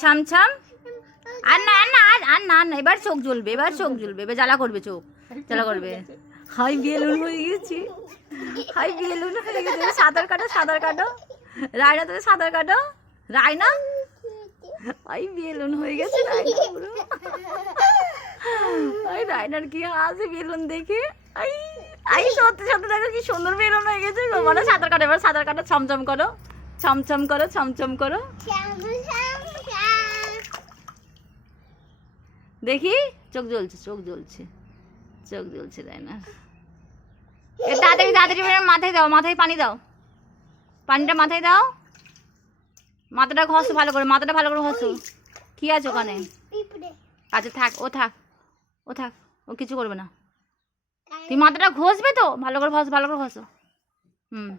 ছামছাম। আর না আর না আর না না, এবার চোখ জ্বলবে, এবার চোখ জ্বলবে, এবার জ্বালা করবে, চোখ জ্বালা করবে। হাই বেলুন হয়ে গেছি, হাই বেলুন হয়ে গেছে। সাঁতার কাটো, সাঁতার কাটো, রায়না তুমি সাঁতার কাটো, রায়না। হাই বেলুন হয়ে গেছে রায়না পুরো। ওই রায়নার কি হাসি বেলুন দেখে। আই আই সত্যি সত্যি দেখো কি সুন্দর বেলুন হয়ে গেছে। মানে সাঁতার কাটো, এবার সাঁতার কাটো, ছমছম করো, ছমছম করো, ছমছম করো। দেখি চোখ জ্বলছে, চোখ জ্বলছে, চোখ জ্বলছে রায়না। তাড়াতাড়ি তাড়াতাড়ি মাথায় দাও, মাথায় পানি দাও, পানিটা মাথায় দাও, মাথাটা ঘষো ভালো করে, মাথাটা ভালো করে ঘষো। কি আছে ওখানে? আচ্ছা থাক, ও থাক, ও থাক, ও কিছু করবে না। তুই মাথাটা ঘষবে তো, ভালো করে ঘষো, ভালো করে ঘষো। হুম।